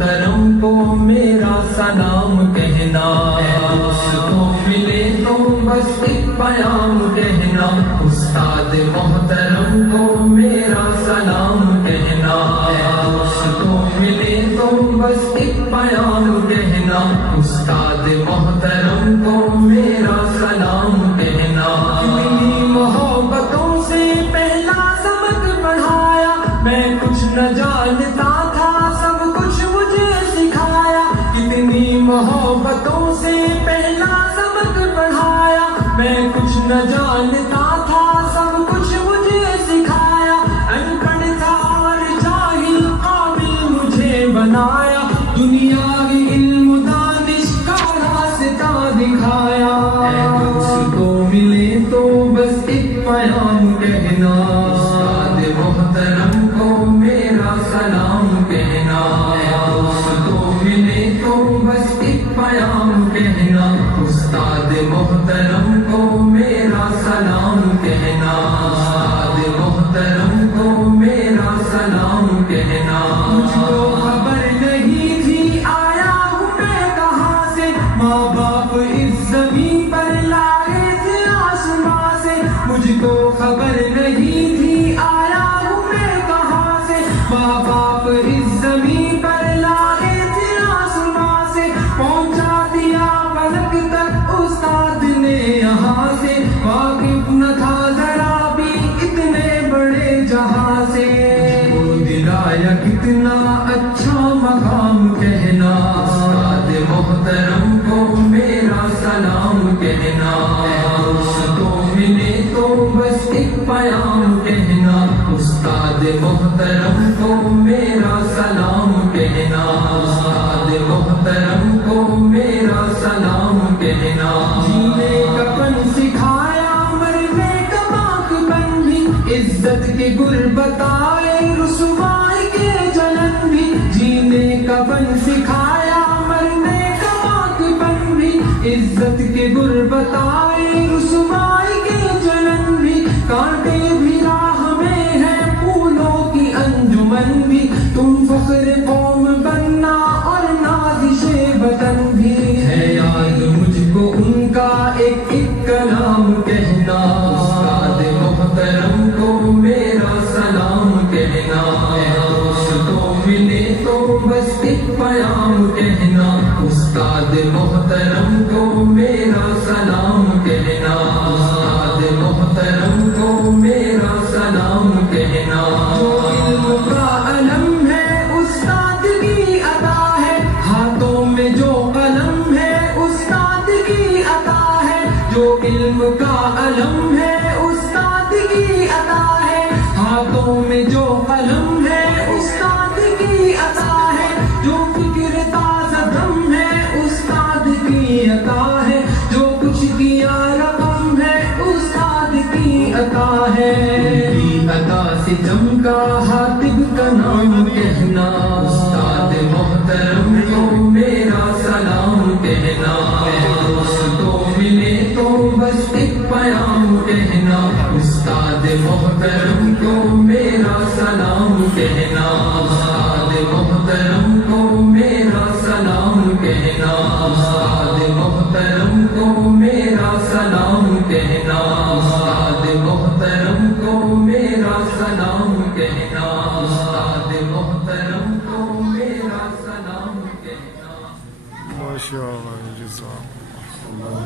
محترم کو میرا سلام کہنا، دوستوں ملے تو بس ایک پیام کہنا، استاد محترم کو میرا سلام کہنا، دوستوں ملے تو بس ایک پیام کہنا، استاد محترم کو میرا سلام کہنا۔ میری محبتوں سے پہلا سبق پڑھایا، میں کچھ نہ جانتا تھا سب کچھ مجھے سکھایا، کتنی محبتوں سے پہلا سبق پڑھایا، میں کچھ نہ جانتا تھا سب کچھ مجھے سکھایا، ان پڑھ تھا اور جاہل قابل مجھے بنایا، دنیا کی علم دانش کا راستہ دکھایا۔ دوستوں ملے تو بس ایک پیام کہنا، استاد محترم کو میرا سلام کہنا، دوستوں ملے تو بس ایک پیام کہنا، استاد محترم کو میرا سلام کہنا، استاد محترم کو میرا سلام کہنا۔ مجھ کو خبر نہیں تھی آیا ہوں میں کہاں سے، ماں باپ اس زمین پر لائے تھے آسمان سے، مجھ کو خبر نہیں تھی آیا ہوں میں کہاں سے، ماں باپ اس زمین پر لائے تھے آسمان سے، پہنچا دیا فلک تک استاد نے یہاں سے، واقف نہ تھا ذرا بھی اتنے بڑے جہاں سے، وہ دلایا کتنا اچھا مقام کہنا، استاد محترم کو میرا سلام کہنا، دوستوں ملے تو بس ایک پیام کہنا، استاد محترم کو میرا سلام کہنا، استاد محترم کو میرا سلام کہنا۔ جینے کا فن سکھایا مرنے کا باک بن بھی، عزت کے گر بتائے رسوائی کے جلن بھی، جینے کا فن سکھایا مرنے کا باک بن بھی، عزت کے گر بتائے رسوائی کے جلن بھی، کانٹے بھی راہ میں ہے پھولوں کی انجمن بھی، تم فخر قوم بننا اور نازش وطن بھی، ہے یاد مجھ کو ان کا ایک ایک کلام کہنا، استاد محترم کو میرا سلام کہنا، دوستوں ملے تو بس ایک پیام کہنا، استاد محترم کو میرا سلام کہنا، استاد محترم کو میرا سلام کہنا۔ جو علم کا علم ہے استاد کی عطا ہے، ہاتھوں میں جو قلم ہے استاد کی عطا ہے، جو علم کا علم ہے استاد کی عطا ہے، ہاتھوں میں جو قلم ہے استاد کی عطا ہے، جو فکر تازہ دم ہے استاد کی عطا ہے، جو کچھ کیا رقم ہے استاد کی عطا ہے، کی عطا سے جم کا حاطب کا نام کہنا، استاد محترم کو میرا سلام کہنا، دوستوں ملے تو بس ایک پیام کہنا، استاد محترم کو میرا سلام کہنا، استاد محترم کو میرا سلام کہنا، استاد محترم کو میرا سلام کہنا، استاد محترم کو میرا سلام کہنا، استاد محترم کو میرا سلام کہنا۔ ماشاء اللہ، جزاک اللہ۔